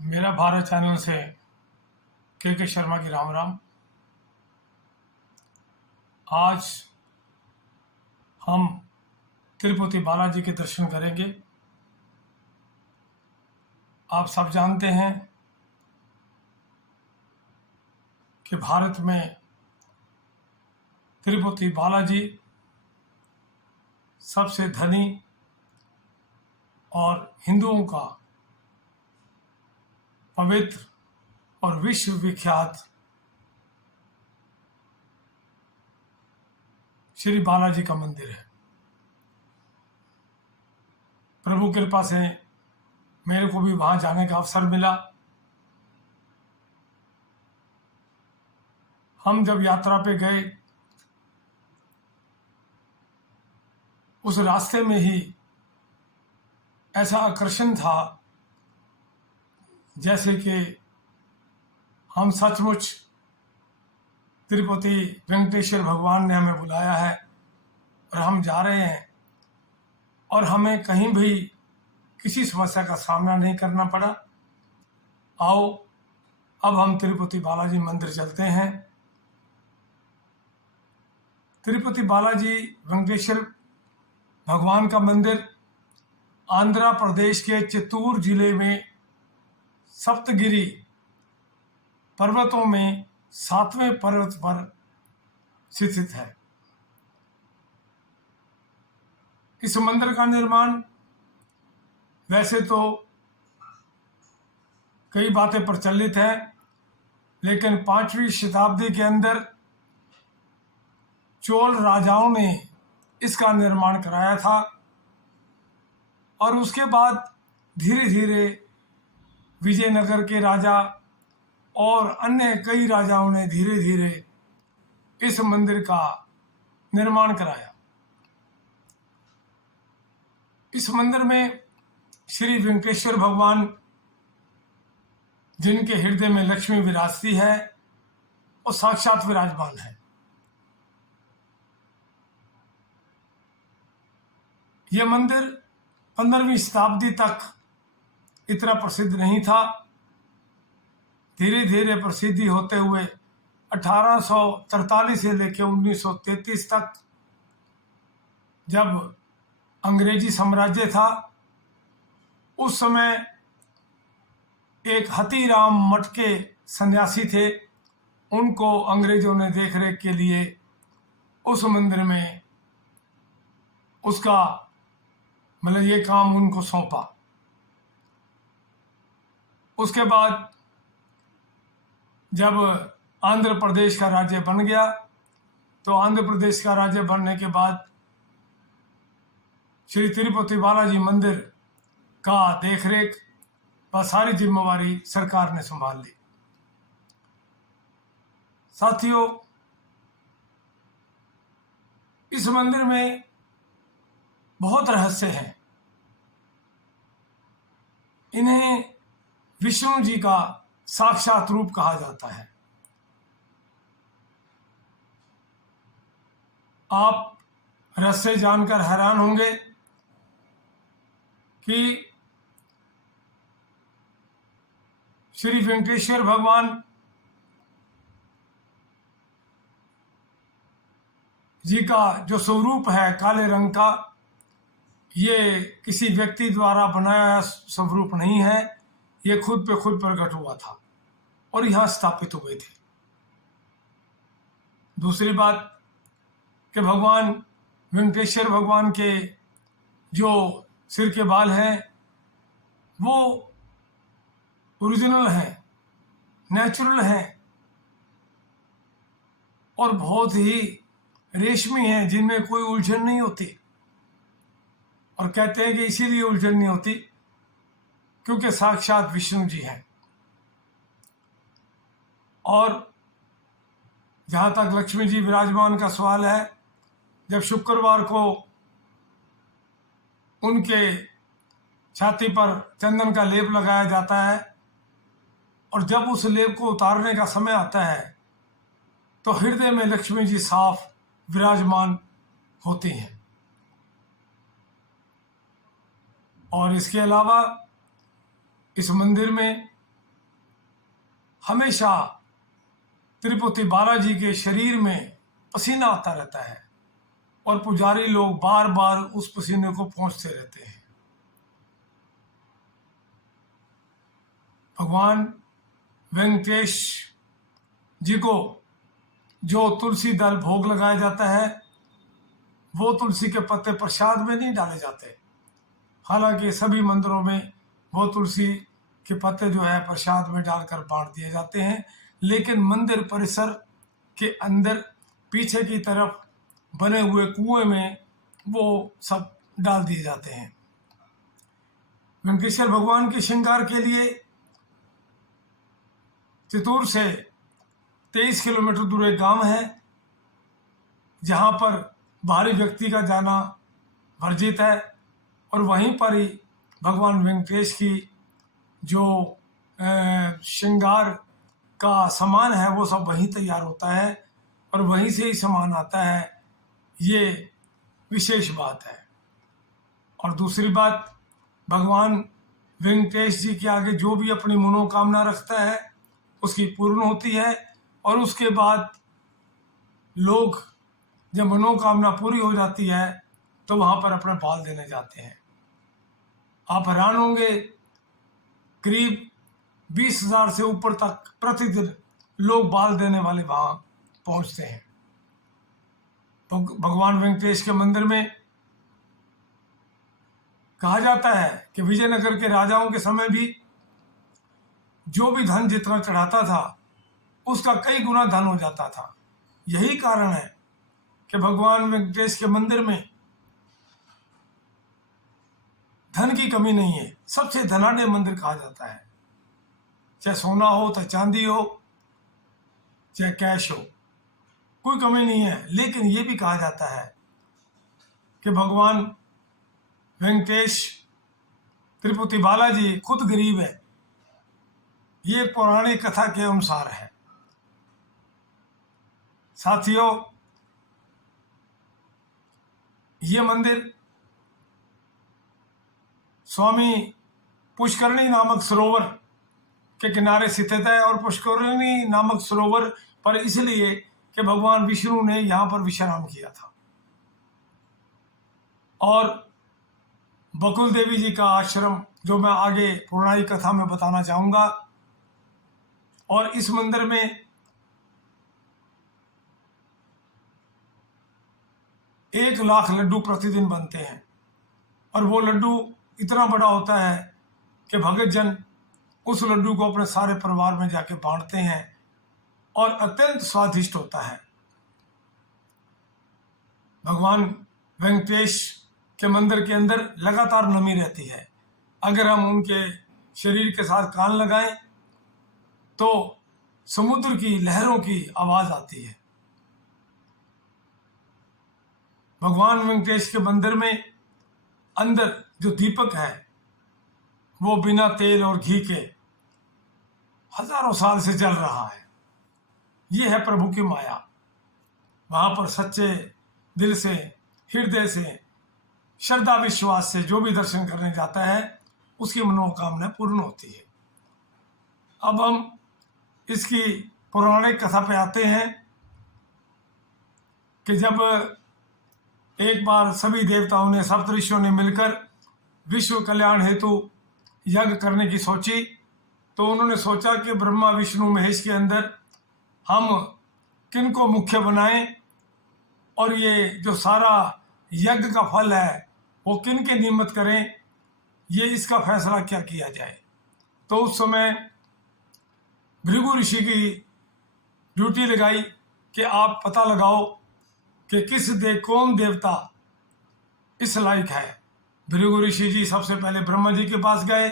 मेरा भारत चैनल से के शर्मा की राम राम। आज हम तिरुपति बालाजी के दर्शन करेंगे। आप सब जानते हैं कि भारत में तिरुपति बालाजी सबसे धनी और हिंदुओं का पवित्र और विश्व विख्यात श्री बालाजी का मंदिर है। प्रभु कृपा से मेरे को भी वहां जाने का अवसर मिला। हम जब यात्रा पे गए, उस रास्ते में ही ऐसा आकर्षण था जैसे कि हम सचमुच तिरुपति वेंकटेश्वर भगवान ने हमें बुलाया है और हम जा रहे हैं, और हमें कहीं भी किसी समस्या का सामना नहीं करना पड़ा। आओ अब हम तिरुपति बालाजी मंदिर चलते हैं। तिरुपति बालाजी वेंकटेश्वर भगवान का मंदिर आंध्र प्रदेश के चित्तूर जिले में सप्तगिरी पर्वतों में 7वें पर्वत पर स्थित है। इस मंदिर का निर्माण वैसे तो कई बातें प्रचलित है, लेकिन 5वीं शताब्दी के अंदर चोल राजाओं ने इसका निर्माण कराया था, और उसके बाद धीरे धीरे विजयनगर के राजा और अन्य कई राजाओं ने धीरे धीरे इस मंदिर का निर्माण कराया। इस मंदिर में श्री वेंकटेश्वर भगवान, जिनके हृदय में लक्ष्मी विराजती है, और साक्षात विराजमान है। यह मंदिर 15वीं शताब्दी तक इतना प्रसिद्ध नहीं था। धीरे धीरे प्रसिद्धि होते हुए 1843 से लेकर 1933 तक, जब अंग्रेजी साम्राज्य था, उस समय एक हतीराम मठ के सन्यासी थे। उनको अंग्रेजों ने देखरेख के लिए उस मंदिर में उसका ये काम उनको सौंपा। उसके बाद जब आंध्र प्रदेश का राज्य बन गया, तो आंध्र प्रदेश का राज्य बनने के बाद श्री तिरुपति बालाजी मंदिर का देखरेख व सारी जिम्मेवारी सरकार ने संभाल ली। साथियों, इस मंदिर में बहुत रहस्य हैं। इन्हें विष्णु जी का साक्षात रूप कहा जाता है। आप रहस्य जानकर हैरान होंगे कि श्री वेंकटेश्वर भगवान जी का जो स्वरूप है काले रंग का, ये किसी व्यक्ति द्वारा बनाया स्वरूप नहीं है। ये खुद पे खुद प्रकट हुआ था और यहाँ स्थापित हुए थे। दूसरी बात कि भगवान वेंकटेश्वर भगवान के जो सिर के बाल हैं वो ओरिजिनल हैं, नेचुरल हैं, और बहुत ही रेशमी हैं, जिनमें कोई उलझन नहीं होती। और कहते हैं कि इसीलिए उलझन नहीं होती क्योंकि साक्षात विष्णु जी हैं। और जहाँ तक लक्ष्मी जी विराजमान का सवाल है, जब शुक्रवार को उनके छाती पर चंदन का लेप लगाया जाता है, और जब उस लेप को उतारने का समय आता है, तो हृदय में लक्ष्मी जी साफ विराजमान होती हैं। और इसके अलावा इस मंदिर में हमेशा तिरुपति बालाजी के शरीर में पसीना आता रहता है और पुजारी लोग बार बार उस पसीने को पोंछते रहते हैं। भगवान वेंकटेश जी को जो तुलसी दल भोग लगाया जाता है वो तुलसी के पत्ते प्रसाद में नहीं डाले जाते। हालांकि सभी मंदिरों में वो तुलसी के पत्ते जो है प्रसाद में डालकर बांट दिए जाते हैं, लेकिन मंदिर परिसर के अंदर पीछे की तरफ बने हुए कुएं में वो सब डाल दिए जाते हैं। वेंकटेश्वर भगवान के श्रृंगार के लिए चित्तूर से 23 किलोमीटर दूर एक गांव है जहां पर बाहरी व्यक्ति का जाना वर्जित है, और वहीं पर ही भगवान वेंकटेश की जो श्रृंगार का सामान है वो सब वहीं तैयार होता है और वहीं से ही सामान आता है। ये विशेष बात है। और दूसरी बात, भगवान वेंकटेश जी के आगे जो भी अपनी मनोकामना रखता है उसकी पूर्ण होती है, और उसके बाद लोग जब मनोकामना पूरी हो जाती है तो वहाँ पर अपने बाल देने जाते हैं। आप हैरान होंगे, करीब 20,000 से ऊपर तक प्रतिदिन लोग बाल देने वाले वहाँ पहुँचते हैं। भगवान वेंकटेश के मंदिर में कहा जाता है कि विजयनगर के राजाओं के समय भी जो भी धन जितना चढ़ाता था उसका कई गुना धन हो जाता था। यही कारण है कि भगवान वेंकटेश के मंदिर में धन की कमी नहीं है। सबसे धनाढ्य मंदिर कहा जाता है, चाहे सोना हो, चाहे चांदी हो, चाहे कैश हो, कोई कमी नहीं है। लेकिन ये भी कहा जाता है कि भगवान वेंकटेश तिरुपति बालाजी खुद गरीब है। ये पौराणिक कथा के अनुसार है। साथियों, ये मंदिर स्वामी पुष्करणी नामक सरोवर के किनारे स्थित है, और पुष्करणी नामक सरोवर पर इसलिए कि भगवान विष्णु ने यहाँ पर विश्राम किया था। और बकुल देवी जी का आश्रम जो मैं आगे पौराणिक कथा में बताना चाहूँगा। और इस मंदिर में 1 लाख लड्डू प्रतिदिन बनते हैं, और वो लड्डू इतना बड़ा होता है कि भगत जन उस लड्डू को अपने सारे परिवार में जाके बांटते हैं, और अत्यंत स्वादिष्ट होता है। भगवान वेंकटेश के मंदिर के अंदर लगातार नमी रहती है। अगर हम उनके शरीर के साथ कान लगाएं तो समुद्र की लहरों की आवाज आती है। भगवान वेंकटेश के मंदिर में अंदर जो दीपक है वो बिना तेल और घी के हजारों साल से जल रहा है। ये है प्रभु की माया। वहां पर सच्चे दिल से, हृदय से, श्रद्धा विश्वास से जो भी दर्शन करने जाता है उसकी मनोकामना पूर्ण होती है। अब हम इसकी पौराणिक कथा पे आते हैं कि जब एक बार सभी देवताओं ने, सप्तऋषियों ने मिलकर विश्व कल्याण हेतु यज्ञ करने की सोची, तो उन्होंने सोचा कि ब्रह्मा विष्णु महेश के अंदर हम किन को मुख्य बनाएं, और ये जो सारा यज्ञ का फल है वो किन के निमित्त करें, ये इसका फैसला क्या किया जाए। तो उस समय भृगु ऋषि की ड्यूटी लगाई कि आप पता लगाओ कि कौन देवता इस लायक है। भृगु ऋषि जी सबसे पहले ब्रह्मा जी के पास गए।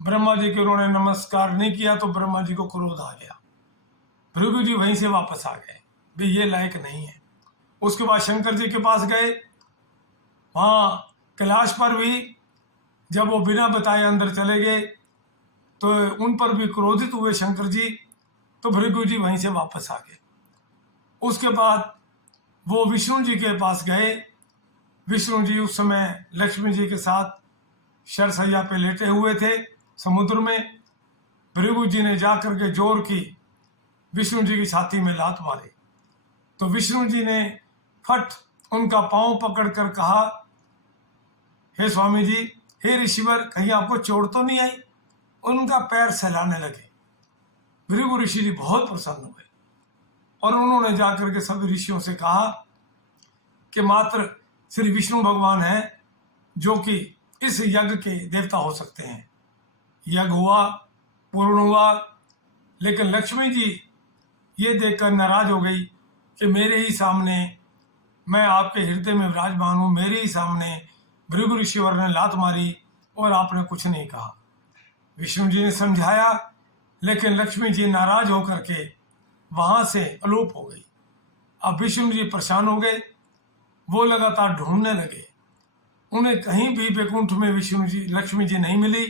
ब्रह्मा जी के उन्होंने नमस्कार नहीं किया तो ब्रह्मा जी को क्रोध आ गया। भृगु जी वहीं से वापस आ गए, भाई ये लायक नहीं है। उसके बाद शंकर जी के पास गए। वहाँ कैलाश पर भी जब वो बिना बताए अंदर चले गए तो उन पर भी क्रोधित हुए शंकर जी, तो भृगु जी वहीं से वापस आ गए। उसके बाद वो विष्णु जी के पास गए। विष्णु जी उस समय लक्ष्मी जी के साथ शरसैया पे लेटे हुए थे समुद्र में। भृगु जी ने जाकर के जोर की विष्णु जी की छाती में लात मारी। तो विष्णु जी ने फट उनका पांव पकड़कर कहा, हे स्वामी जी, हे ऋषिवर, कहीं आपको चोट तो नहीं आई? उनका पैर सहलाने लगे। भृगु ऋषि जी बहुत प्रसन्न हुए और उन्होंने जाकर के सभी ऋषियों से कहा कि मात्र श्री विष्णु भगवान हैं जो कि इस यज्ञ के देवता हो सकते हैं। यज्ञ हुआ, पूर्ण हुआ, लेकिन लक्ष्मी जी ये देखकर नाराज हो गई कि मेरे ही सामने, मैं आपके हृदय में विराजमान हूँ, मेरे ही सामने भृगु ऋषिवर ने लात मारी और आपने कुछ नहीं कहा। विष्णु जी ने समझाया, लेकिन लक्ष्मी जी नाराज होकर के वहां से अलोप हो गई। अब विष्णु जी परेशान हो गए, वो लगातार ढूंढने लगे, उन्हें कहीं भी वैकुंठ में विष्णु जी, लक्ष्मी जी नहीं मिली।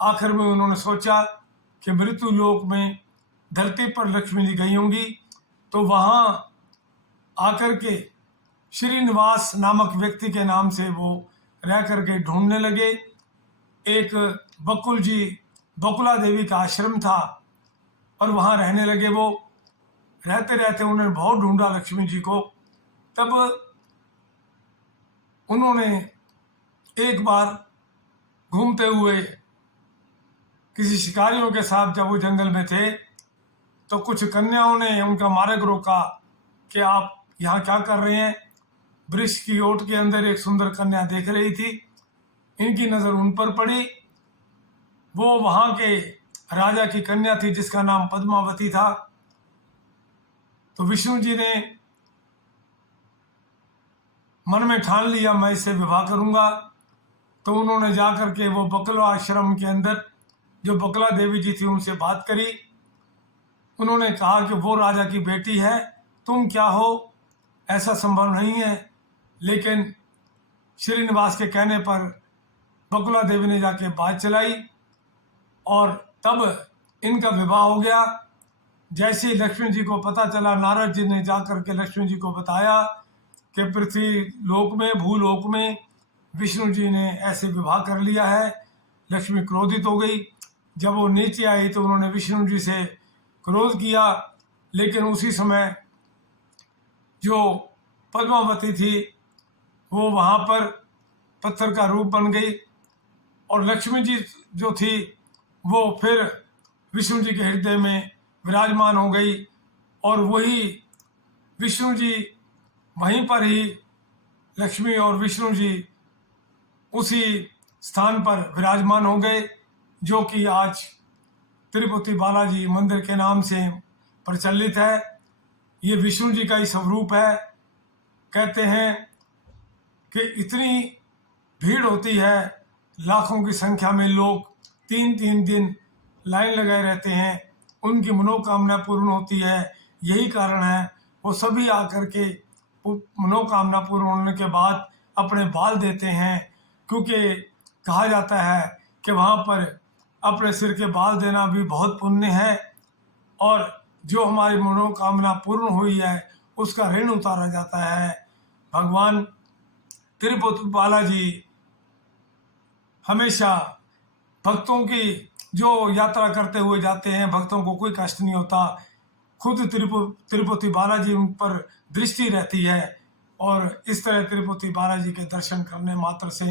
आखिर में उन्होंने सोचा कि मृत्यु लोक में धरती पर लक्ष्मी जी गई होंगी, तो वहां आकर के श्रीनिवास नामक व्यक्ति के नाम से वो रह करके ढूंढने लगे। एक बकुला देवी का आश्रम था और वहां रहने लगे। वो रहते रहते उन्होंने बहुत ढूंढा लक्ष्मी जी को। तब उन्होंने एक बार घूमते हुए किसी शिकारियों के साथ जब वो जंगल में थे, तो कुछ कन्याओं ने उनका मार्ग रोका कि आप यहाँ क्या कर रहे हैं। वृक्ष की ओट के अंदर एक सुंदर कन्या देख रही थी, इनकी नज़र उन पर पड़ी। वो वहाँ के राजा की कन्या थी जिसका नाम पद्मावती था। तो विष्णु जी ने मन में ठान लिया, मैं इससे विवाह करूंगा। तो उन्होंने जाकर के वो बकुला आश्रम के अंदर जो बकुला देवी जी थी उनसे बात करी। उन्होंने कहा कि वो राजा की बेटी है, तुम क्या हो, ऐसा संभव नहीं है। लेकिन श्रीनिवास के कहने पर बकुला देवी ने जाके बात चलाई और तब इनका विवाह हो गया। जैसे ही लक्ष्मी जी को पता चला, नारद जी ने जाकर के लक्ष्मी जी को बताया कि पृथ्वी लोक में, भूलोक में विष्णु जी ने ऐसे विवाह कर लिया है। लक्ष्मी क्रोधित हो गई। जब वो नीचे आई तो उन्होंने विष्णु जी से क्रोध किया, लेकिन उसी समय जो पद्मावती थी वो वहाँ पर पत्थर का रूप बन गई और लक्ष्मी जी जो थी वो फिर विष्णु जी के हृदय में विराजमान हो गई और वही विष्णु जी वहीं पर ही, लक्ष्मी और विष्णु जी उसी स्थान पर विराजमान हो गए, जो कि आज तिरुपति बालाजी मंदिर के नाम से प्रचलित है। ये विष्णु जी का ही स्वरूप है। कहते हैं कि इतनी भीड़ होती है, लाखों की संख्या में लोग 3-3 दिन लाइन लगाए रहते हैं, उनकी मनोकामना पूर्ण होती है। यही कारण है वो सभी आकर के मनोकामना पूर्ण होने के बाद अपने बाल देते हैं, क्योंकि कहा जाता है कि वहाँ पर अपने सिर के बाल देना भी बहुत पुण्य है और जो हमारी मनोकामना पूर्ण हुई है उसका ऋण उतारा जाता है। भगवान तिरुपति बालाजी हमेशा भक्तों की जो यात्रा करते हुए जाते हैं, भक्तों को कोई कष्ट नहीं होता। खुद तिरुपति बालाजी उन पर दृष्टि रहती है और इस तरह तिरुपति बालाजी के दर्शन करने मात्र से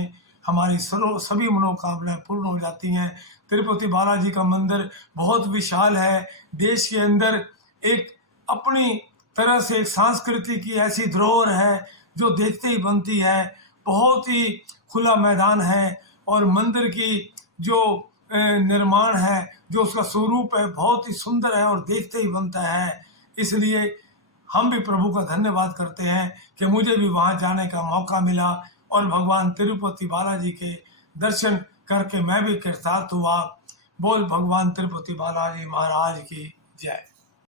हमारी सभी मनोकामनाएं पूर्ण हो जाती हैं। तिरुपति बालाजी का मंदिर बहुत विशाल है। देश के अंदर एक अपनी तरह से एक संस्कृति की ऐसी धरोहर है जो देखते ही बनती है। बहुत ही खुला मैदान है और मंदिर की जो निर्माण है, जो उसका स्वरूप है, बहुत ही सुंदर है और देखते ही बनता है। इसलिए हम भी प्रभु का धन्यवाद करते हैं कि मुझे भी वहाँ जाने का मौका मिला और भगवान तिरुपति बालाजी के दर्शन करके मैं भी कृतार्थ हुआ। बोल भगवान तिरुपति बालाजी महाराज की जय।